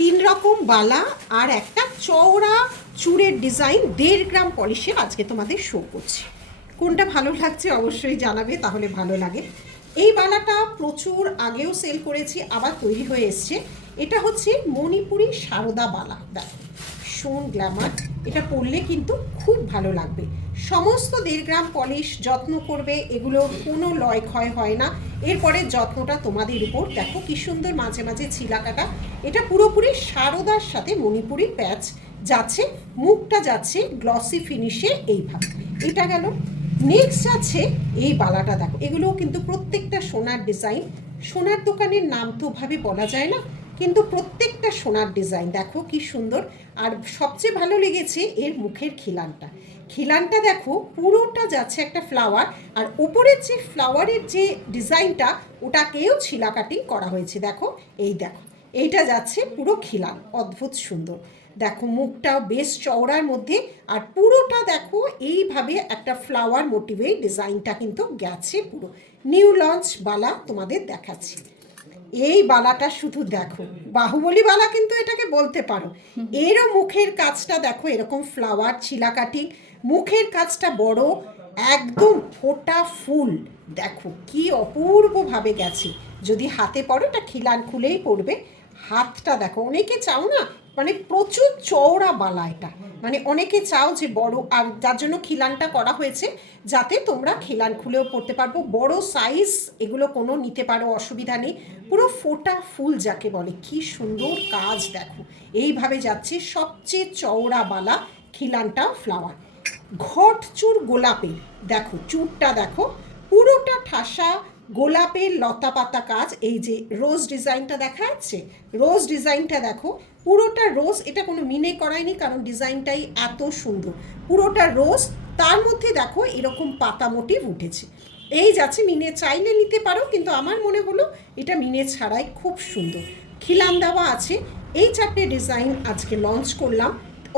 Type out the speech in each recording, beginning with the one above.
তিন রকম বালা আর একটা চওড়া চূড়ের ডিজাইন 1.5 গ্রাম পলিশের আজকে তোমাদের শো করছি। কোনটা ভালো লাগছে অবশ্যই জানাবে, তাহলে ভালো লাগে। এই বালাটা প্রচুর আগেও সেল করেছি, আবার তৈরি হয়ে এসছে। এটা হচ্ছে মণিপুরি সারদা বালা। দেখো শোন গ্ল্যামার, এটা পরলে কিন্তু খুব ভালো লাগবে। সমস্ত 1.5 গ্রাম পলিশ, যত্ন করবে, এগুলো কোনো লয় ক্ষয় হয় না। এরপরে যত্নটা তোমাদের উপর। দেখো কি সুন্দর মাঝে মাঝে ছিলা কাটা। এটা পুরোপুরি সারদার সাথে মণিপুরি প্যাচ যাচ্ছে, মুখটা যাচ্ছে গ্লসি ফিনিশে এইভাবে। এটা গেল। নেক্সট আছে এই বালাটা। দেখো এগুলোও কিন্তু প্রত্যেকটা সোনার ডিজাইন। সোনার দোকানের নাম তো ভাবে বলা যায় না, কিন্তু প্রত্যেকটা সোনার ডিজাইন। দেখো কি সুন্দর। আর সবচেয়ে ভালো লেগেছে এর মুখের খিলানটা। খিলানটা দেখো পুরোটা যাচ্ছে একটা ফ্লাওয়ার, আর উপরের যে ফ্লাওয়ারের যে ডিজাইনটা ওটাকেও ছিলা কাটিং করা হয়েছে। দেখো এই দেখো এইটা যাচ্ছে পুরো খিলান, অদ্ভুত সুন্দর। দেখো মুখটাও বেশ চওড়ার মধ্যে, আর পুরোটা দেখো এইভাবে একটা ফ্লাওয়ার মোটিভে ডিজাইনটা কিন্তু গেছে পুরো। নিউ লঞ্চ বালা তোমাদের দেখাচ্ছি। এই বালাটা শুধু দেখো, বাহুবলী বালা কিন্তু এটাকে বলতে পারো। এরও মুখের কাজটা দেখো এরকম ফ্লাওয়ার ছিলা কাটিং, মুখের কাজটা বড়, একদম ফোটা ফুল। দেখো কি অপূর্বভাবে গেছে। যদি হাতে পড়ো, এটা খিলান খুলেই পড়বে। হাতটা দেখো, অনেকে চাও না মানে প্রচুর চওড়া বালা এটা, মানে অনেকে চাও যে বড়, আর যার জন্য খিলানটা করা হয়েছে যাতে তোমরা খিলান খুলেও পড়তে পারবো। বড় সাইজ এগুলো কোনো নিতে পারো, অসুবিধা নেই। পুরো ফোটা ফুল যাকে বলে, কি সুন্দর কাজ। দেখো এইভাবে যাচ্ছে সবচেয়ে চওড়া বালা, খিলানটা ফ্লাওয়ার। ঘট চূড় গোলাপের, দেখো চূড়টা দেখো পুরোটা ঠাসা গোলাপের লতা পাতা কাজ। এই যে রোজ ডিজাইনটা দেখা যাচ্ছে, রোজ ডিজাইনটা দেখো পুরোটা রোজ। এটা কোনো মিনে করায়নি, কারণ ডিজাইনটাই এত সুন্দর। পুরোটা রোজ, তার মধ্যে দেখো এরকম পাতা মোটিভ উঠেছে। এই যাচ্ছে, মিনে চাইলে নিতে পারো, কিন্তু আমার মনে হলো এটা মিনে ছাড়াই খুব সুন্দর। খিলান দেওয়া আছে। এই 4টে ডিজাইন আজকে লঞ্চ করলাম,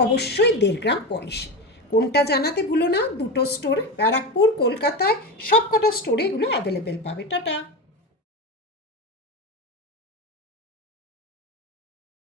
অবশ্যই 1.5 গ্রাম পলিশে। কোনটা জানাতে ভুলো না। 2টো স্টোর, ব্যারাকপুর, কলকাতায়, সব কটা স্টোরে এগুলো অ্যাভেলেবেল পাবে। টাটা।